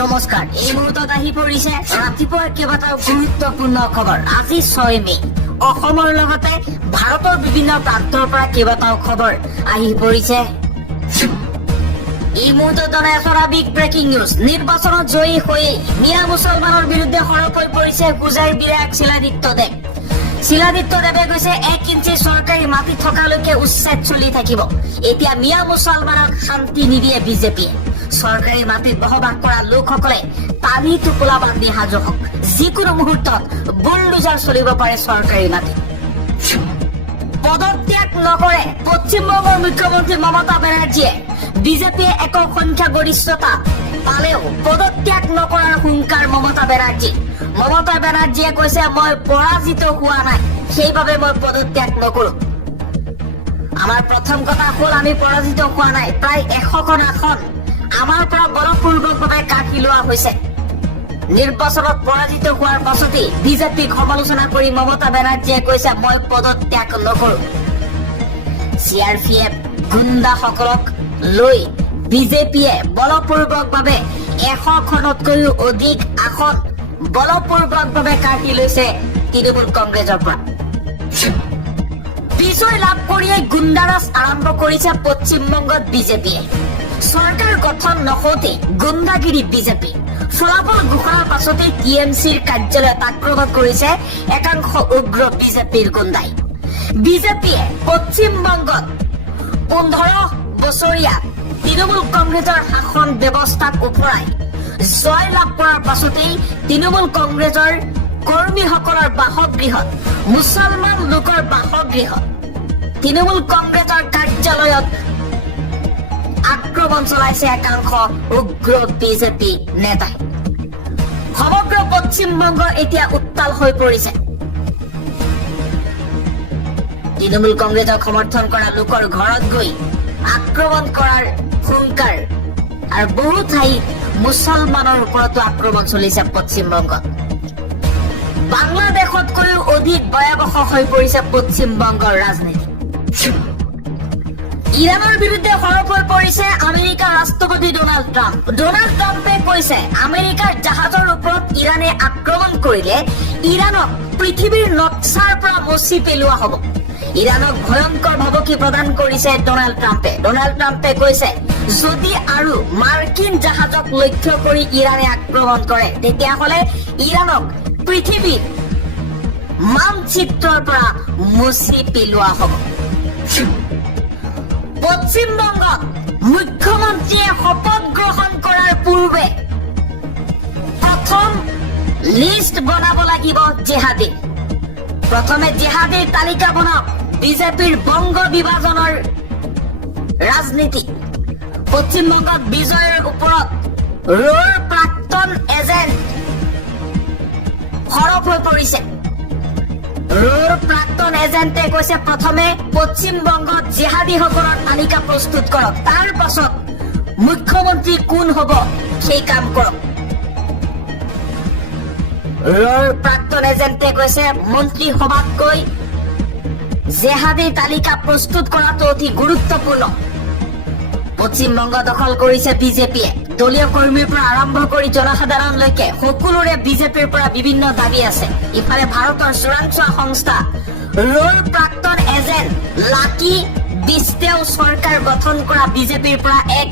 নমস্কাৰ এই মুহূৰ্তত আহি পৰিছে ৰাতিপুৱাৰ কেইবাটাও গুৰুত্বপূৰ্ণ খবৰ। আজি 6 মে অসমৰ লগতে ভাৰতৰ বিভিন্ন প্ৰান্তৰ পৰা কেইবাটাও খবৰ আহি পৰিছে। এই মুহূৰ্তত জনাই আছোঁ বিগ ব্ৰেকিং নিউজ। নিৰ্বাচনত জয়ী হৈ মিয়া মুছলমানৰ বিৰুদ্ধে সৰব হৈ পৰিছে পূজাৰ বিধায়ক শিলাদিত্য দেৱ। শিলাদিত্য দেৱে কৈছে 1 ইঞ্চি চৰকাৰী মাটি থকালৈকে উচ্ছেদ চলি থাকিব। এতিয়া মিয়া মুছলমানক শান্তি নিদিয়ে বিজেপিয়ে। চৰকাৰী মাটিত বসবাস কৰা লোকসকলে পানী টোপোলা বান্ধি সাজু হওক। যিকোনো মুহূৰ্তত বুলডোজাৰ চলিব পাৰে চৰকাৰী মাটিত। পদত্যাগ নকৰে পশ্চিমবংগৰ মুখ্যমন্ত্ৰী মমতা বেনাৰ্জীয়ে। বিজেপিয়ে একক সংখ্যা গৰিষ্ঠতা পালেও পদত্যাগ নকৰাৰ হুংকাৰ মমতা বেনাৰ্জী। মমতা বেনাৰ্জীয়ে কৈছে মই পৰাজিত হোৱা নাই, সেইবাবে মই পদত্যাগ নকৰো। আমাৰ প্ৰথম কথা হ'ল আমি পৰাজিত হোৱা নাই। প্ৰায় 100খন আসন আমাৰ পৰা বলপূৰ্বকভাৱে কাঢ়ি লোৱা হৈছে। নিৰ্বাচনত পৰাজিত হোৱাৰ পাছতেই বিজেপিক সমালোচনা কৰি মমতা বেনাৰ্জীয়ে কৈছে মই পদত্যাগ নকৰো। CRPF গুণ্ডাসকলক লৈ বিজেপিয়ে বলপূৰ্বকভাৱে 100খনতকৈও অধিক আসন বলপূৰ্বকভাৱে কাঢ়ি লৈছে তৃণমূল কংগ্ৰেছৰ পৰা। বিজয় লাভ কৰিয়েই গুণ্ডাৰাজ আৰম্ভ কৰিছে পশ্চিমবংগত বিজেপিয়ে। চৰকাৰ গঠন নহওঁতে গুণ্ডাগিৰি বিজেপি। ফলাফল ঘোষণাৰ পাছতে TMCৰ কাৰ্যালয়ত আক্ৰমণ কৰিছে একাংশ উগ্ৰ বিজেপিৰ গুণ্ডাই। বিজেপিয়ে পশ্চিমবংগত 15 বছৰীয়া তৃণমূল কংগ্ৰেছৰ শাসন ব্যৱস্থাক ওপৰাই জয় লাভ কৰাৰ পাছতেই তৃণমূল কংগ্ৰেছৰ কৰ্মীসকলৰ বাসগৃহত, মুছলমান লোকৰ বাসগৃহত, তৃণমূল কংগ্ৰেছৰ কাৰ্যালয়ত আক্ৰমণ চলাইছে একাংশ উগ্ৰ বিজেপি নেতাই। সমগ্ৰ পশ্চিমবংগ এতিয়া উত্তাল হৈ পৰিছে। তৃণমূল কংগ্ৰেছক সমৰ্থন কৰা লোকৰ ঘৰত গৈ আক্ৰমণ কৰাৰ হুংকাৰ আৰু বহু ঠাইত মুছলমানৰ ওপৰতো আক্ৰমণ চলিছে পশ্চিমবংগত। বাংলাদেশতকৈও অধিক ভয়াৱহ হৈ পৰিছে পশ্চিমবংগৰ ৰাজনীতি। ইৰাণৰ বিৰুদ্ধে সৰব হৈ পৰিছে আমেৰিকাৰ ৰাষ্ট্ৰপতি ডোনাল্ড ট্ৰাম্প। ডোনাল্ড ট্ৰাম্পে কৈছে আমেৰিকাৰ জাহাজৰ ওপৰত ইৰাণে আক্ৰমণ কৰিলে ইৰাণক পৃথিৱীৰ নক্সাৰ পৰা মচি পেলোৱা হ'ব। ইৰাণক ভয়ংকৰ ভাবুকি প্ৰদান কৰিছে ডোনাল্ড ট্ৰাম্পে। ডোনাল্ড ট্ৰাম্পে কৈছে যদি আৰু মাৰ্কিন জাহাজক লক্ষ্য কৰি ইৰাণে আক্ৰমণ কৰে তেতিয়াহ'লে ইৰাণক পৃথিৱীৰ মানচিত্ৰৰ পৰা মচি পেলোৱা হ'ব। পশ্চিমবংগত মুখ্যমন্ত্ৰীয়ে শপত গ্ৰহণ কৰাৰ পূৰ্বে প্ৰথম লিষ্ট বনাব লাগিব জেহাদী। প্ৰথমে জেহাদীৰ তালিকা বনাওক। বিজেপিৰ বংগ বিভাজনৰ ৰাজনীতি। পশ্চিমবংগত বিজয়ৰ ওপৰত ৰৰ প্ৰাক্তন এজেণ্ট সৰব হৈ পৰিছে। ৰৰ প্ৰাক্তন এজেণ্টে কৈছে প্ৰথমে পশ্চিমবংগত জেহাদীসকলৰ তালিকা প্ৰস্তুত কৰক, তাৰ পাছত মুখ্যমন্ত্ৰী কোন হ'ব সেই কাম কৰক। ৰৰ প্ৰাক্তন এজেণ্টে কৈছে মন্ত্ৰীসভাতকৈ জেহাদীৰ তালিকা প্ৰস্তুত কৰাটো অতি গুৰুত্বপূৰ্ণ। পশ্চিমবংগ দখল কৰিছে বিজেপিয়ে। দলীয় কৰ্মীৰ পৰা আৰম্ভ কৰি জনসাধাৰণলৈকে সকলোৰে বিজেপিৰ পৰা বিভিন্ন দাবী আছে। ইফালে ভাৰতৰ চোৰাংচোৱা সংস্থা ৰৰ প্ৰাক্তন এজেণ্ট লাকি বিষ্টেও চৰকাৰ গঠন কৰা বিজেপিৰ পৰা এক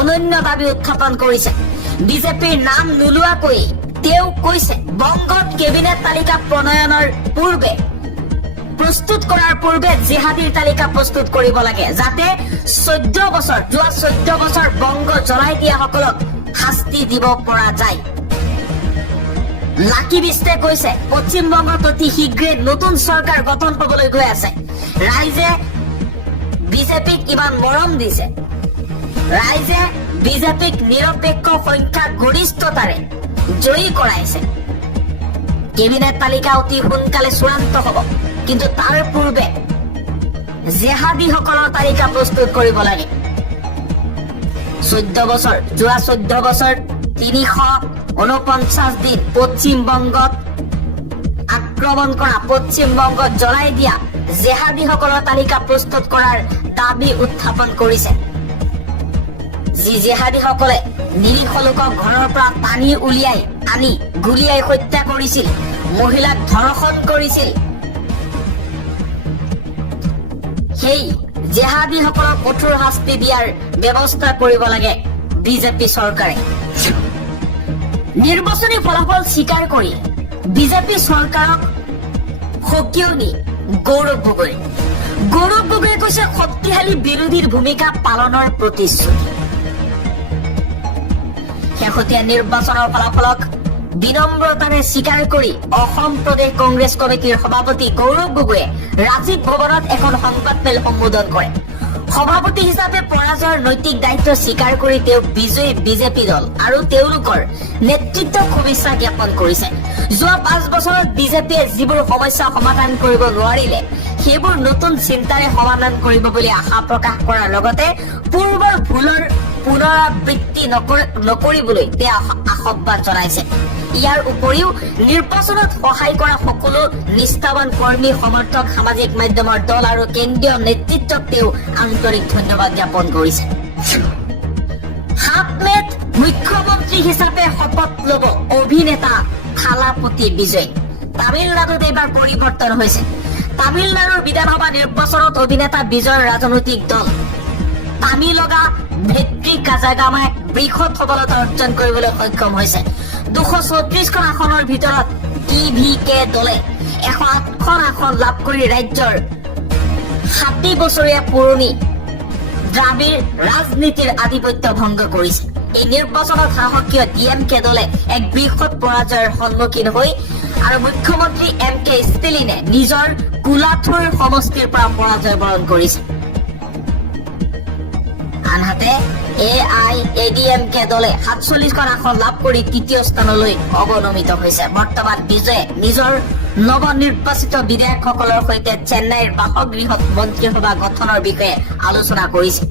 অনন্য দাবী উত্থাপন কৰিছে। বিজেপিৰ নাম নোলোৱাকৈ তেওঁ কৈছে বংগত কেবিনেট তালিকা প্ৰণয়নৰ পূৰ্বে প্ৰস্তুত কৰাৰ পূৰ্বে জেহাদীৰ তালিকা প্ৰস্তুত কৰিব লাগে, যাতে যোৱা 14 বছৰ বংগ জ্বলাই দিয়াসকলক শাস্তি দিব পৰা যায়। লাকি বিষ্টে কৈছে পশ্চিমবংগত অতি শীঘ্ৰে নতুন চৰকাৰ গঠন হ'বলৈ গৈ আছে। ৰাইজে বিজেপিক ইমান মৰম দিছে। ৰাইজে বিজেপিক নিৰপেক্ষ সংখ্যা গৰিষ্ঠতাৰে জয়ী কৰাইছে। কেবিনেট তালিকা অতি সোনকালে চূড়ান্ত হ'ব, কিন্তু তাৰ পূৰ্বে জেহাদীসকলৰ তালিকা প্ৰস্তুত কৰিব লাগে। যোৱা 14 বছৰ 349 দিন পশ্চিমবংগত আক্ৰমণ কৰা, পশ্চিমবংগত জ্বলাই দিয়া জেহাদীসকলৰ তালিকা প্ৰস্তুত কৰাৰ দাবী উত্থাপন কৰিছে। যি জেহাদীসকলে নিৰীহ লোকক ঘৰৰ পৰা টানি উলিয়াই আনি গুলীয়াই হত্যা কৰিছিল, মহিলাক ধৰ্ষণ কৰিছিল, সেই জেহাদীসকলক কঠোৰ শাস্তি দিয়াৰ ব্যৱস্থা কৰিব লাগে বিজেপি চৰকাৰে। নিৰ্বাচনী ফলাফল স্বীকাৰ কৰি বিজেপি চৰকাৰক সকিয়নি গৌৰৱ গগৈয়ে কৈছে শক্তিশালী বিৰোধীৰ ভূমিকা পালনৰ প্ৰতিশ্ৰুতি। শেহতীয়া নিৰ্বাচনৰ ফলাফলক বিনম্ৰতাৰে স্বীকাৰ কৰি অসম প্ৰদেশ কংগ্ৰেছ কমিটিৰ সভাপতি গৌৰৱ গগৈয়ে ৰাজীৱ ভৱনত এখন সংবাদমেল সম্বোধন কৰে। সভাপতি হিচাপে পৰাজয়ৰ নৈতিক দায়িত্ব স্বীকাৰ কৰি তেওঁ বিজয়ী বিজেপি দল আৰু তেওঁলোকৰ নেতৃত্বক শুভেচ্ছা জ্ঞাপন কৰিছে। যোৱা 5 বছৰত বিজেপিয়ে যিবোৰ সমস্যা সমাধান কৰিব নোৱাৰিলে সেইবোৰ নতুন চিন্তাৰে সমাধান কৰিব বুলি আশা প্ৰকাশ কৰাৰ লগতে পূৰ্বৰ ভুলৰ পুনৰাবৃত্তি নকৰিবলৈ তেওঁ আহ্বান জনাইছে। ইয়াৰ উপৰিও নিৰ্বাচনত সহায় কৰা সকলো নিষ্ঠাৱান কৰ্মী, সমৰ্থক, সামাজিক মাধ্যমৰ দল আৰু কেন্দ্ৰীয় নেতৃত্বক তেওঁ আন্তৰিক ধন্যবাদ জ্ঞাপন কৰিছে। 7 মেত মুখ্যমন্ত্ৰী হিচাপে শপত ল'ব অভিনেতা থালাপতি বিজয়। তামিলনাডুত এইবাৰ পৰিৱৰ্তন হৈছে। তামিলনাডুৰ বিধানসভা নিৰ্বাচনত অভিনেতা বিজয়ৰ ৰাজনৈতিক দল তামিলগা ভেট্ৰি কাজাগামাই বৃহৎ সফলতা অৰ্জন কৰিবলৈ সক্ষম হৈছে। 234খন আসনৰ ভিতৰত TVK দলে 108খন আসন লাভ কৰি ৰাজ্যৰ 60 বছৰীয়া পুৰণি দ্ৰাবিড় ৰাজনীতিৰ আধিপত্য ভংগ কৰিছে। এই নিৰ্বাচনত শাসকীয় DMK দলে এক বৃহৎ পৰাজয়ৰ সন্মুখীন হৈ আৰু মুখ্যমন্ত্ৰী MK ষ্টেলিনে নিজৰ কোলাথুৰ সমষ্টিৰ পৰা পৰাজয় বৰণ কৰিছে। আনহাতে AIADMK দলে 47খন আসন লাভ কৰি তৃতীয় স্থানলৈ অৱনমিত হৈছে। বৰ্তমান বিজয়ে নিজৰ নৱনিৰ্বাচিত বিধায়কসকলৰ সৈতে চেন্নাইৰ বাসগৃহত মন্ত্ৰীসভা গঠনৰ বিষয়ে আলোচনা কৰিছে।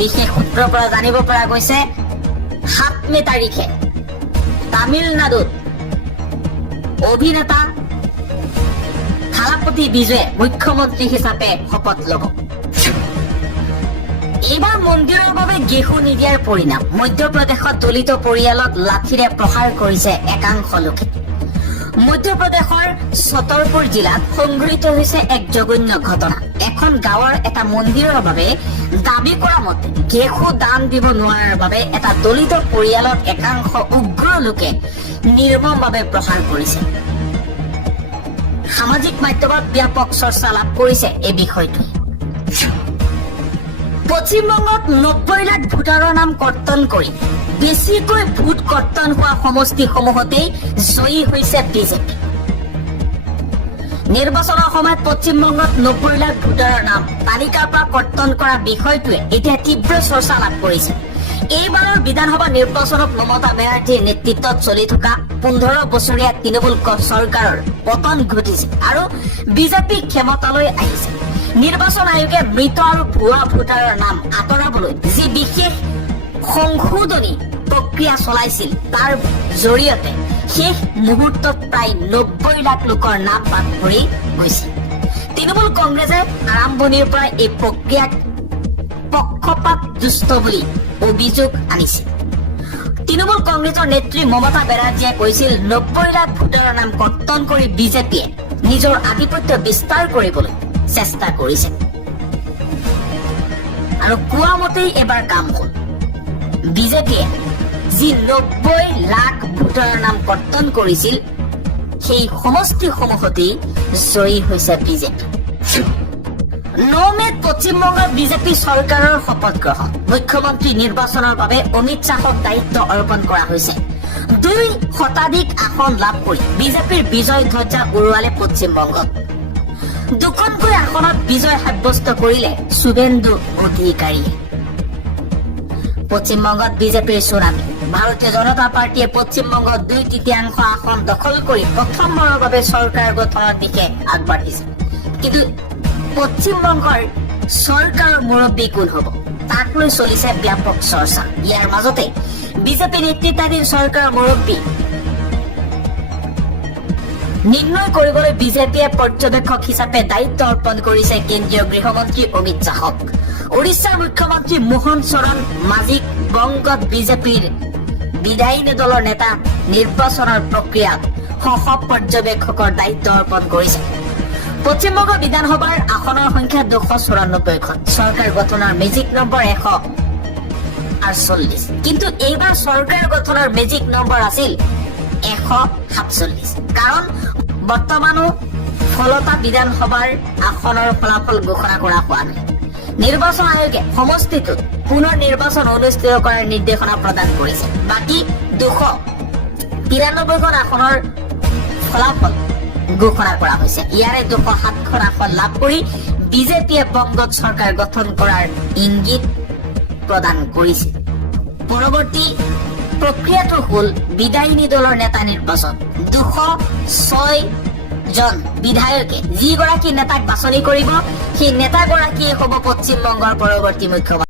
বিশেষ সূত্ৰৰ পৰা জানিব পৰা গৈছে 7 মে তাৰিখে তামিলনাডুত অভিনেতা থালাপতি বিজয়ে মুখ্যমন্ত্ৰী হিচাপে শপত ল'ব। এইবাৰ মন্দিৰৰ বাবে গেহু নিদিয়াৰ পৰিণাম। মধ্যপ্ৰদেশত দলিত পৰিয়ালক লাঠিৰে প্ৰহাৰ কৰিছে একাংশ লোকে। মধ্যপ্ৰদেশৰ ছতৰপুৰ জিলাত সংঘটিত হৈছে এক জঘন্য ঘটনা। এখন গাঁৱৰ এটা মন্দিৰৰ বাবে দাবী কৰা মতে গেহু দান দিব নোৱাৰাৰ বাবে এটা দলিত পৰিয়ালক একাংশ উগ্ৰ লোকে নিৰ্মমভাৱে প্ৰহাৰ কৰিছে। সামাজিক মাধ্যমত ব্যাপক চৰ্চা লাভ কৰিছে এই বিষয়টোৱে। পশ্চিমবংগত 90 লাখ ভোটাৰৰ নাম কৰ্তন কৰি বেছিকৈ ভোট কৰ্তন হোৱা সমষ্টিসমূহতেই জয়ী হৈছে বিজেপি। নিৰ্বাচনৰ সময়ত পশ্চিমবংগত 90 লাখ ভোটাৰৰ নাম তালিকাৰ পৰা কৰ্তন কৰা বিষয়টোৱে এতিয়া তীব্ৰ চৰ্চা লাভ কৰিছে। এইবাৰৰ বিধানসভা নিৰ্বাচনত মমতা বেনাৰ্জীৰ নেতৃত্বত চলি থকা 15 বছৰীয়া তৃণমূল চৰকাৰৰ পতন ঘটিছে আৰু বিজেপি ক্ষমতালৈ আহিছে। নিৰ্বাচন আয়োগে মৃত আৰু ভুৱা ভোটাৰৰ নাম আঁতৰাবলৈ যি বিশেষ সংশোধনী প্ৰক্ৰিয়া চলাইছিল তাৰ জৰিয়তে শেষ মুহূৰ্তত প্ৰায় 90 লাখ লোকৰ নাম বাদ পৰি গৈছিল। তৃণমূল কংগ্ৰেছে আৰম্ভণিৰ পৰা এই প্ৰক্ৰিয়াক পক্ষপাত দুষ্ট বুলি অভিযোগ আনিছিল। তৃণমূল কংগ্ৰেছৰ নেত্ৰী মমতা বেনাৰ্জীয়ে কৈছিল 90 লাখ ভোটাৰৰ নাম কৰ্তন কৰি বিজেপিয়ে নিজৰ আধিপত্য বিস্তাৰ কৰিবলৈ চেষ্টা কৰিছে আৰু কোৱা মতেই এবাৰ কাম হ'ল। বিজেপিয়ে যি 90 লাখ ভোটাৰৰ নাম কৰ্তন কৰিছিল সেই সমষ্টিসমূহতেই জয়ী হৈছে বিজেপি। 9 মেত পশ্চিমবংগত বিজেপি চৰকাৰৰ শপত গ্ৰহণ। মুখ্যমন্ত্ৰী নিৰ্বাচনৰ বাবে অমিত শ্বাহক দায়িত্ব অৰ্পণ কৰা হৈছে। 2 শতাধিক আসন লাভ কৰি বিজেপিৰ বিজয় ধ্বজা উৰুৱালে পশ্চিমবংগত। 2খনকৈ আসনত বিজয় সাব্যস্ত কৰিলে শুভেন্দু অধিকাৰীয়ে। পশ্চিমবংগত বিজেপিৰ চুনামি। ভাৰতীয় জনতা পাৰ্টীয়ে পশ্চিমবংগত 2/3 আসন দখল কৰি প্ৰথমবাৰৰ বাবে চৰকাৰ গঠনৰ দিশে আগবাঢ়িছে। কিন্তু পশ্চিমবংগৰ চৰকাৰৰ মুৰব্বী কোন হ'ব তাক লৈ চলিছে ব্যাপক চৰ্চা। ইয়াৰ মাজতে বিজেপি নেতৃত্বাধীন চৰকাৰৰ মুৰব্বী নিৰ্ণয় কৰিবলৈ বিজেপিয়ে পৰ্যবেক্ষক হিচাপে দায়িত্ব অৰ্পণ কৰিছে কেন্দ্ৰীয় গৃহমন্ত্ৰী অমিত শ্বাহক। উৰিষ্যাৰ মুখ্যমন্ত্ৰী মোহন চৰণ মাঝীক বংগত বিজেপিৰ বিধায়িনী দলৰ নেতা নিৰ্বাচনৰ প্ৰক্ৰিয়াত সহ পৰ্যবেক্ষকৰ দায়িত্ব অৰ্পণ কৰিছে। পশ্চিমবংগ বিধানসভাৰ আসনৰ সংখ্যা 294খন, চৰকাৰ গঠনৰ মেজিক নম্বৰ 148, কিন্তু এইবাৰ চৰকাৰ গঠনৰ মেজিক নম্বৰ আছিল 147, কাৰণ বৰ্তমানো ফলতা বিধানসভাৰ আসনৰ ফলাফল ঘোষণা কৰা হোৱা নাই। নিৰ্বাচন আয়োগে সমষ্টিটোত পুনৰ নিৰ্বাচন অনুষ্ঠিত কৰাৰ নিৰ্দেশনা প্ৰদান কৰিছে। বাকী 293খন আসনৰ ফলাফল ঘোষণা কৰা হৈছে। ইয়াৰে 207খন আসন লাভ কৰি বিজেপিয়ে বংগত চৰকাৰ গঠন কৰাৰ ইংগিত প্ৰদান কৰিছে। পৰৱৰ্তী প্ৰক্ৰিয়াটো হল বিধায়িনী দলৰ নেতা নিৰ্বাচন। 206 জন বিধায়কে যিগৰাকী নেতাক বাছনি কৰিব, সেই নেতাগৰাকীয়ে হ'ব পশ্চিমবংগৰ পৰৱৰ্তী মুখ্যমন্ত্ৰী।